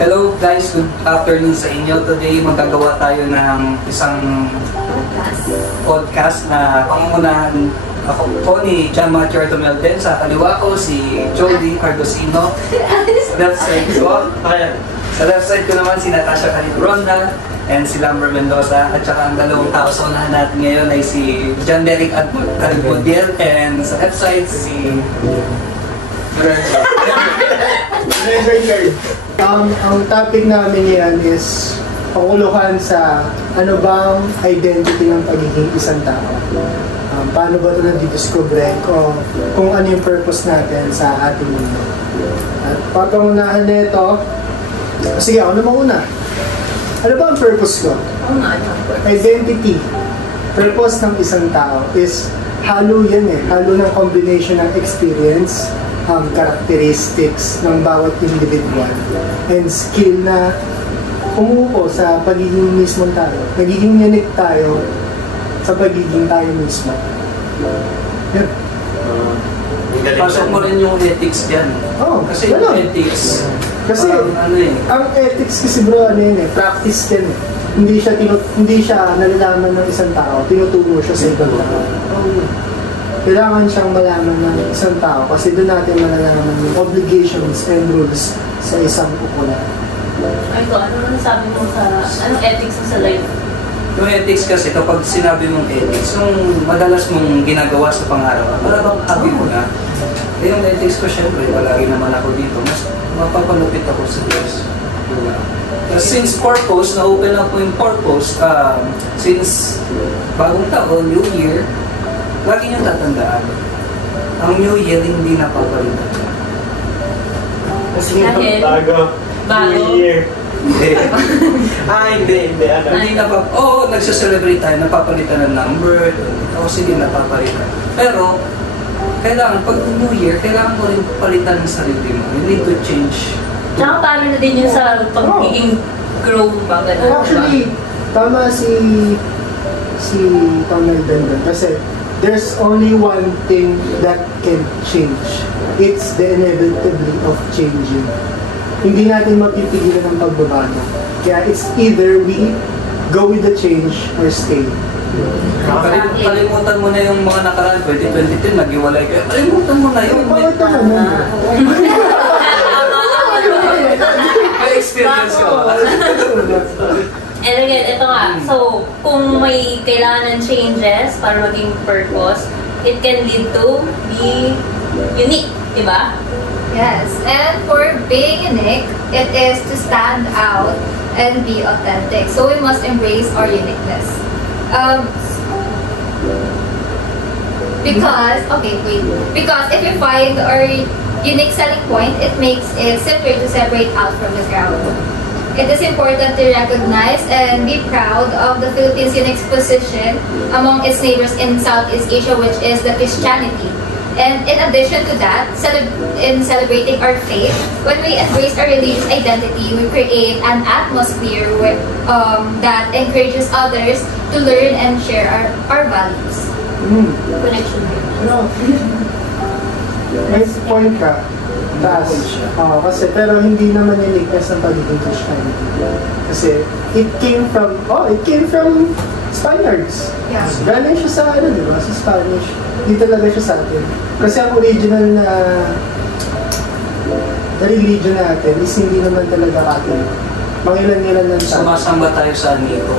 Hello guys, good afternoon sa inyo. Today magagawa tayo ng isang podcast na pangungunahan ako po ni John Matthew Artomelden. Sa kaliwa ko si Jody Cardosino. Sa left side ko, sa left side ko naman si Natasha Calibronda and si Lamber Mendoza. At saka ang dalawang tao sa unahan natin ngayon ay si John Derek Calibodiel and sa left side si ang topic namin yan is pakuluhan sa ano bang identity ng pagiging isang tao. Paano ba ito nadidiscover kung ano yung purpose natin sa ating mundo. At papangunahan na ito, sige ako na mauna. Ano ba ang purpose ko? Identity. Purpose ng isang tao is halo yan halo ng combination ng experience, characteristics ng bawat individual and skill na umuupo sa pagiging mismong tayo. Nagiging unique tayo sa pagiging tayo mismo. Yeah. pasok mo rin yung ethics dyan. Kasi yung ethics, kasi ang ethics kasi bro, practice yan Hindi siya nalalaman ng isang tao, tinuturo siya sa ibang tao. Kailangan siyang malaman ng isang tao kasi doon natin malalaman yung obligations and rules sa isang pupunan. Ito, ano sabi mo sa, anong ethics sa life? Yung ethics kasi, kapag sinabi mong ethics, yung madalas mong ginagawa sa pang-araw, para bang hobby mo na, yung ethics ko syempre, palagi naman ako dito, mas mapapalupit ako sa Diyos. Since purpose, na-open up ko yung purpose, since bagong taon, New Year, lagi niyong tatandaan, ang New Year hindi napapalitan. Kasi bago. New Year. Hindi. Hindi. Hindi nagsaselebrate tayo, napapalitan ng number, kasi hindi napapalitan. Pero, kailangan, pag New Year, kailangan mo rin palitan ng sarili mo. You need to change. Tsaka paano na din yun sa pagiging grow ba? Actually, tama si Pamelden doon. Kasi, there's only one thing that can change. It's the inevitability of changing. Hindi natin mapipigilan ng pagbabago. Kaya it's either we go with the change or stay. Kalimutan mo na yung mga nakaraan, 2022, nag-iwalay kayo. Kalimutan mo na yun. May experience ka ba? And again, ito nga. So, kung may kailangan ng changes para maging purpose, it can lead to be unique, di ba? Yes, and for being unique, it is to stand out and be authentic. So we must embrace our uniqueness. Because if we find our unique selling point, it makes it simpler to separate out from the crowd. It is important to recognize and be proud of the Philippines' unique position among its neighbors in Southeast Asia, which is the Christianity. And in addition to that, in celebrating our faith, when we embrace our religious identity, we create an atmosphere that encourages others to learn and share our values. Connection. May point ka. Taas. Kasi pero hindi naman uniqueness ng pagiging Christianity. Kasi it came from Spaniards. Yeah. Galing siya sa sa Spanish. Hindi talaga siya sa atin. Kasi ang original na religion natin is hindi naman talaga atin. Mangilan-ilan lang tayo. Sumasamba tayo sa anito.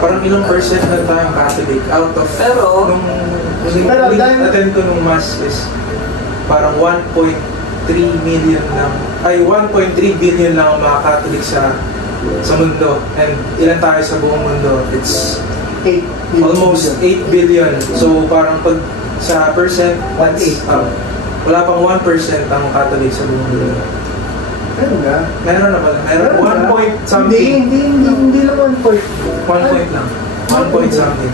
Parang ilang percent na tayong Catholic out of... Pero, attend ko nung mass is parang 1.3 billion lang ang mga Catholic sa mundo. And ilan tayo sa buong mundo? It's almost 8 billion. So parang pag sa percent, wala pang 1% ang Catholic sa buong mundo. Meron na pala. Meron 1 point something. Hindi lang 1 point. 1 point lang. 1 point something.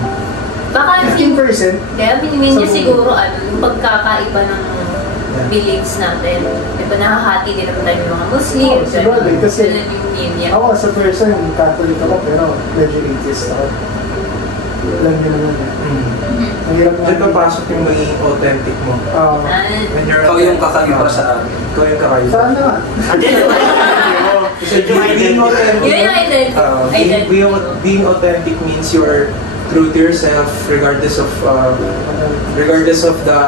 Baka 15%. Kaya minimin niya siguro yung pagkakaiba ng beliefs natin. Diba nakahati din naman tayo yung mga Muslims. Siguro kasi yung linya. ako sa person, Catholic ako pero medyo atheist ako. Alam niyo naman yan. Ang hirap Diyan papasok yung magiging authentic mo. When you're Ikaw yung kakaiba sa amin. Ikaw yung kakaiba. Sana nga. Kasi being authentic, Yun yung identity. being authentic means you're true to yourself regardless of the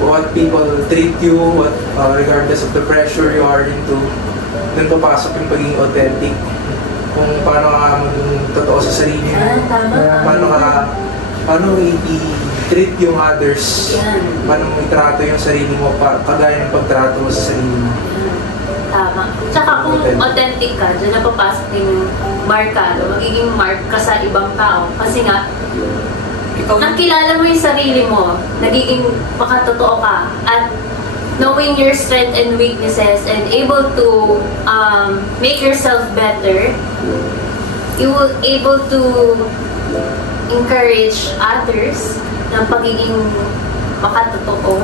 what people treat you, regardless of the pressure you are into. Doon papasok yung pagiging authentic. Kung paano ka maging totoo sa sarili mo. Tama. Paano i-treat yung others. Paano mo itrato yung sarili mo kagaya ng pagtrato mo sa sarili mo. Tama. Tsaka kung authentic ka, dyan napapasok yung markado. Magiging mark ka sa ibang tao. Kasi nga, nakilala mo yung sarili mo, nagiging makatotoo ka, at knowing your strengths and weaknesses and able to make yourself better, you will able to encourage others ng pagiging makatotoo.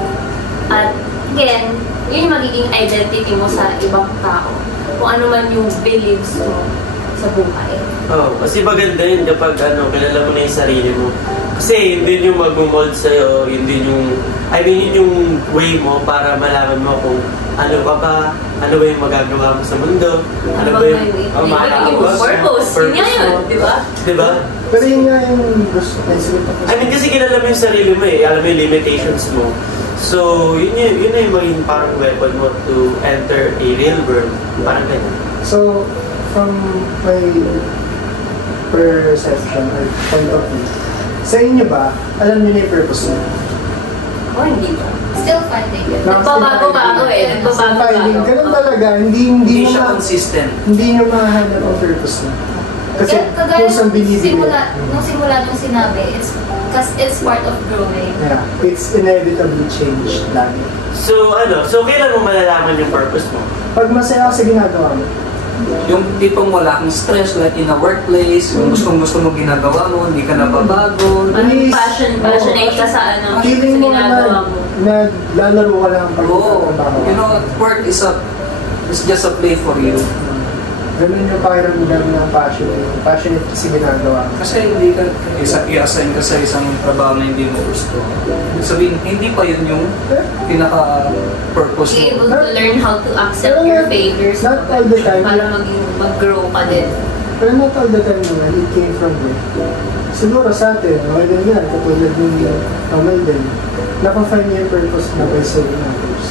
At again, yun yung magiging identity mo sa ibang tao. Kung ano man yung beliefs mo sa buhay. Kasi maganda yun kapag kilala mo na yung sarili mo. Kasi yun din yung mag-mold sa'yo, yun din yung, yun yung way mo para malaman mo kung ano ba yung magagawa mo sa mundo, ano ba yung purpose. Yun nga yun, di ba? Di ba? Pero yun nga yung gusto. Kasi kilala mo yung sarili mo alam mo yung limitations mo. So, yun na yung maging parang weapon mo to enter a real world. Parang ganyan. So, from my perception or point of view, sa inyo ba, alam niyo na yung purpose niyo? O hindi ba? Still finding it. Nagbabago-bago Finding, ganun talaga, hindi Hindi nyo siya consistent. hindi nyo mahanap ang purpose niyo. Kasi kung saan binibigay. Nung simula nung sinabi, it's part of growing. Yeah, it's inevitably changed lagi. So, kailan mo malalaman yung purpose mo? Pag masaya ka sa ginagawa mo, Yung tipong wala kang stress like in a workplace, yung gusto mo ginagawa mo, hindi ka nababago. Anong passionate ka sa sa feeling mo ginagawa mo. na lalaro ka lang pag Oo. nagtatrabaho. You know, work is just a play for you. Ganun yung pakiramdam ng passionate kasi ginagawa mo. Kasi hindi ka i-assign ka sa isang trabaho na hindi mo gusto. Ibig sabihin, hindi pa yun yung pinaka-purpose Be mo. able to learn how to accept your failures Not all the time. para mag-grow ka din. Pero not all the time naman, it came from there. Siguro sa atin, okay din yan, katulad ng Kamal din, nakafind niya yung purpose na by serving others.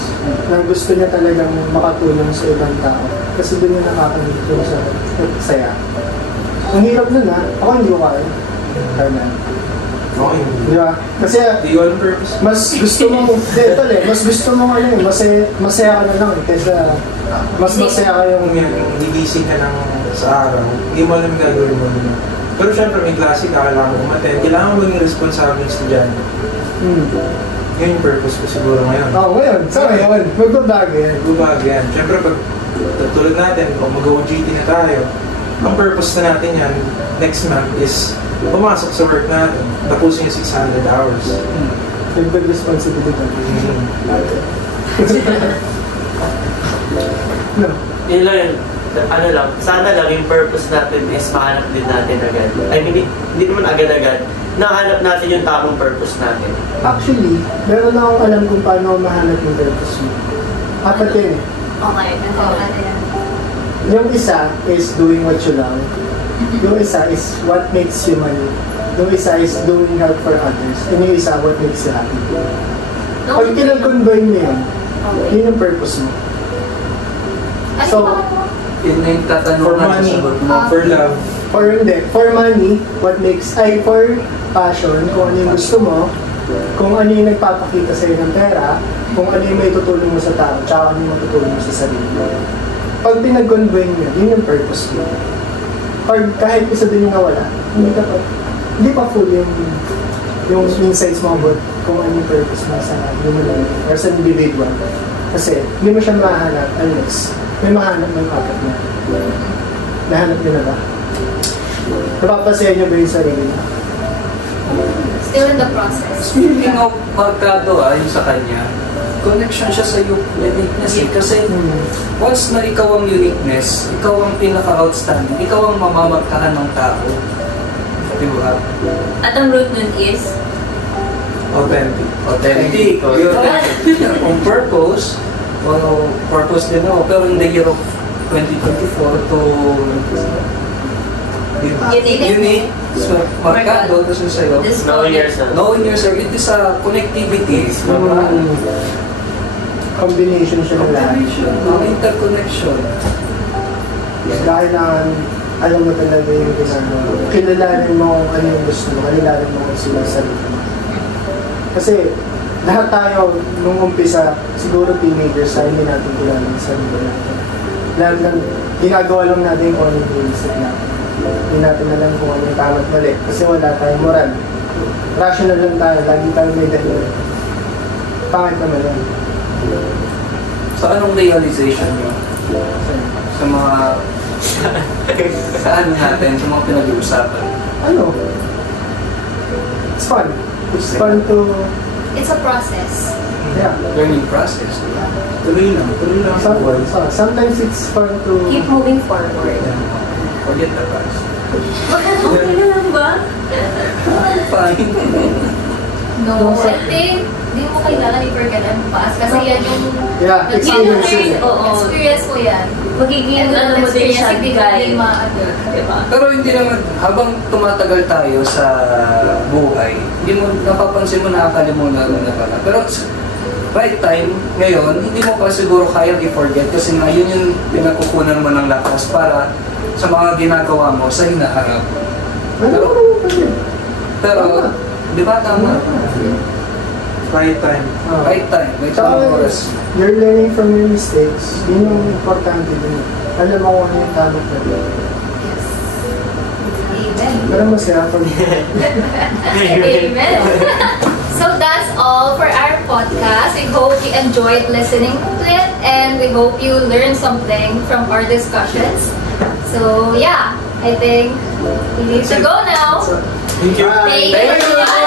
Na gusto niya talagang makatulong sa ibang tao. Kasi doon niya nakakalitong sa saya. Ang hirap nun ako hindi ko kaya. Kaya Okay. di ba? Kasi Do you on purpose? mas gusto mo, mas gusto mo masaya ka na lang kaysa mas masaya ka yung Kung yan, gigising ka ng sa araw, hindi mo alam yung gagawin mo. Pero syempre may klase ka, kailangan mo umattend, kailangan mo maging responsable estudyante. Yun yung purpose ko siguro ngayon. ngayon, sa ngayon, magbabago yan. Gumag yan. Syempre pag tulad natin, kung mag-OJT na tayo, ang purpose na natin yan, next month is pumasok sa work natin, tapusin yung 600 hours. Nagdag responsibility. No. Yun lang yun. Sana lang yung purpose natin is mahanap din natin agad. Hindi naman agad-agad. Nahanap natin yung tamang purpose natin. Actually, meron na akong alam kung paano mahanap yung purpose mo. Apat yun eh. Okay. Yung isa is doing what you love. Yung isa is what makes you money. Yung isa is doing help for others. And yung isa, what makes you happy. Pag kinag-combine mo yun yung purpose mo. So, Yun na yung For tatanungan money, sa sagot mo. for love, for money, for passion, kung ano yung gusto mo, kung ano yung nagpapakita sa'yo ng pera, kung ano yung may tutulong mo sa tao, tsaka ano yung matutulong mo sa sarili mo. Pag pinag-combine nyo, yun yung purpose mo. Pag kahit isa din yung nawala, hindi pa full yung insights mo about kung ano yung purpose mo sa human or sa individual. Kasi hindi mo siya mahanap unless may mahanap ng apat na. Nahanap nyo na ba? Napapasaya nyo ba yung sarili mo? Still in the process. Speaking of Mercado, yung sa kanya, connection siya sa uniqueness eh. Kasi once na ikaw ang uniqueness, ikaw ang pinaka-outstanding, ikaw ang mamamarkahan ng tao. Di ba? At ang root nun is, Authentic. Authentic. Yun. On purpose, purpose din ako. Pero in the year of 2024 to unique, so, markado, tapos sa'yo. Knowing yourself. Knowing yourself, it is a connectivity. Combination siya ng lahat. Interconnection. Kailangan alam mo talaga yung ginagawa. Kilalanin mo kung ano yung gusto mo, kilalanin mo kung sino sarili mo. Kasi lahat tayo, nung umpisa, siguro teenagers, hindi natin kilala ang sarili natin. Lahat ng ginagawa lang natin kung ano yung isip natin. Hindi natin alam kung ano yung tama at mali. Kasi wala tayong moral. Rational lang tayo, lagi tayo may dahilan. Pangit naman yan. So, anong realization nyo sa mga sa ano natin, sa mga pinag-uusapan? Ano? It's fun. It's fun to... It's a process. Yeah. Learning process. Tuloy lang sa buhay. Sometimes it's fun to... keep moving forward. Forget the past. Okay na lang ba? Fine. No, I think hindi mo kailangan i-forget ang past kasi yan yung Yeah, experience yun. experience mo yan. Magiging ano mo din siya, hindi guide. diba? Pero hindi naman, habang tumatagal tayo sa buhay, hindi mo napapansin mo, nakakalimutan mo na pala. Pero right time, ngayon, hindi mo pa siguro kayang i-forget kasi nga yun yung pinakukunan mo ng lakas para sa mga ginagawa mo sa hinaharap. Pero, di ba tama? Right time. Right time, may Tsaka, tamang oras. you're learning from your mistakes. Yun yung importante din. Alam mo kung ano yung tama ka. Yes. Amen. Pero masaya pag... Amen. So that's all for our podcast. We hope you enjoyed listening to it and we hope you learned something from our discussions. So yeah, I think we need to go now. Thank you. Thank you.